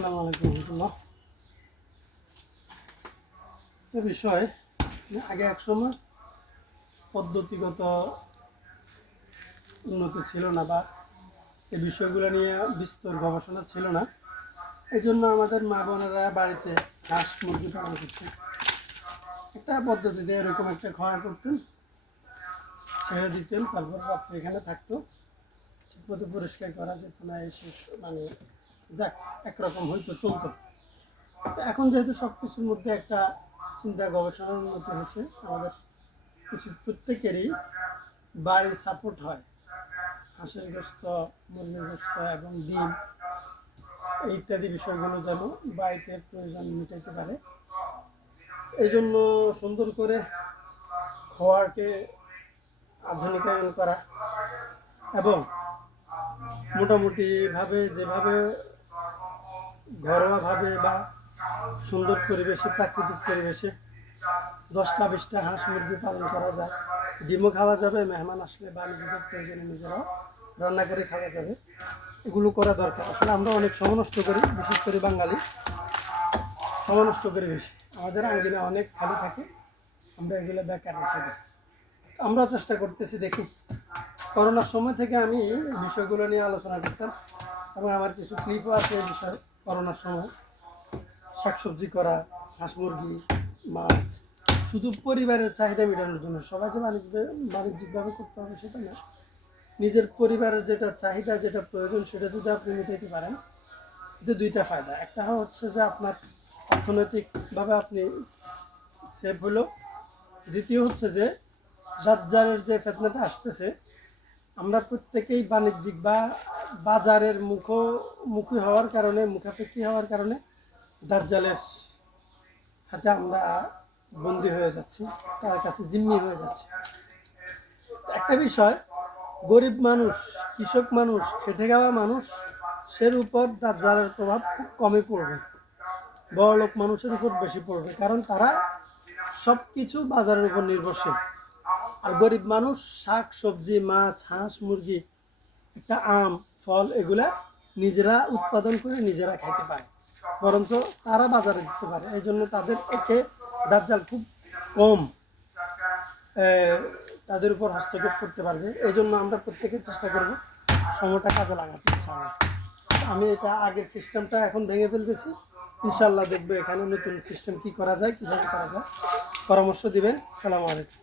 আসসালামু আলাইকুম রহমতুল্লাহ। বিষয় আগে এক সময় পদ্ধতিগত উন্নতি ছিল না বা এই বিষয়গুলো নিয়ে বিস্তর গবেষণা ছিল না। এই জন্য আমাদের মা বোনেরা বাড়িতে হাঁস মুরগি পালন করছে। একটা পদ্ধতিতে এরকম একটা খাওয়া করতেন, ছেড়ে দিতেন, তারপর রাত্রে এখানে থাকতো, ঠিকমতো পরিষ্কার করা যেত না, এসে মানে যাক একরকম হয়তো চলতো। এখন যেহেতু সব কিছুর মধ্যে একটা চিন্তা গবেষণার উন্নতি হয়েছে, আমাদের উচিত প্রত্যেকেরই বাড়ি সাপোর্ট হয় হাঁসের গোস্ত, মুরগির গোস্ত এবং ডিম ইত্যাদি বিষয়গুলো যেন বাড়িতে প্রয়োজন মেটাইতে পারে। এই জন্য সুন্দর করে খাওয়াকে আধুনিকায়ন করা এবং মোটামুটিভাবে যেভাবে ঘরোয়াভাবে বা সুন্দর পরিবেশে, প্রাকৃতিক পরিবেশে 10টা-20টা হাঁস মুরগি পালন করা যায়, ডিমও খাওয়া যাবে, মেহমান আসলে বা নিজেদের প্রয়োজনে নিজেরাও রান্না করে খাওয়া যাবে, এগুলো করা দরকার। আসলে আমরা অনেক সময় নষ্ট করি, বিশেষ করে বাঙালি সময় নষ্ট করি বেশি। আমাদের আঙ্গিনা অনেক খালি থাকে, আমরা এগুলো বেকার রেখে দিই। আমরাও চেষ্টা করতেছি, দেখি। করোনার সময় থেকে আমি এই বিষয়গুলো নিয়ে আলোচনা করতাম এবং আমার কিছু ক্লিপও আছে এই বিষয়ে। করোনার সময় শাকসবজি করা, হাঁস মুরগি, মাছ, শুধু পরিবারের চাহিদা মেটানোর জন্য। সবাই যে বাণিজ্যিকভাবে করতে হবে সেটা না, নিজের পরিবারের যেটা চাহিদা, যেটা প্রয়োজন, সেটা যদি আপনি মেটাইতে পারেন, এতে দুইটা ফায়দা। একটা হচ্ছে যে আপনার অর্থনৈতিকভাবে আপনি সেভ হলো, দ্বিতীয় হচ্ছে যে দাজ্জালের যে ফিতনাটা আসতেছে, আমরা প্রত্যেকেই বাণিজ্যিক বা বাজারের মুখোমুখি হওয়ার কারণে, মুখাপেক্ষি হওয়ার কারণে দাজ্জালের হাতে আমরা বন্দী হয়ে যাচ্ছি, তার কাছে জিম্মি হয়ে যাচ্ছে। একটা বিষয়, গরিব মানুষ, কৃষক মানুষ, খেটে খাওয়া মানুষ, সের উপর দাজ্জালের প্রভাব খুব কমই পড়বে। বড়লোক মানুষের উপর বেশি পড়বে, কারণ তারা সব কিছু বাজারের উপর নির্ভরশীল। আর গরিব মানুষ শাক সবজি, মাছ, হাঁস মুরগি, একটা আম, ফল, এগুলা নিজেরা উৎপাদন করে নিজেরা খাইতে পারে, বরঞ্চ তারা বাজারে দিতে পারে। এই জন্য তাদের একে দাজ্জাল খুব কম তাদের উপর হস্তক্ষেপ করতে পারবে। এই জন্য আমরা প্রত্যেকে চেষ্টা করব সময়টা কাজে লাগাতে। ইনশাআল্লাহ আমি এটা আগের সিস্টেমটা এখন ভেঙে ফেলতেছি, ইনশাআল্লাহ দেখবো এখানে নতুন সিস্টেম কি করা যায়, কীভাবে করা যায়। পরামর্শ দিবেন। সালামু আলাইকুম।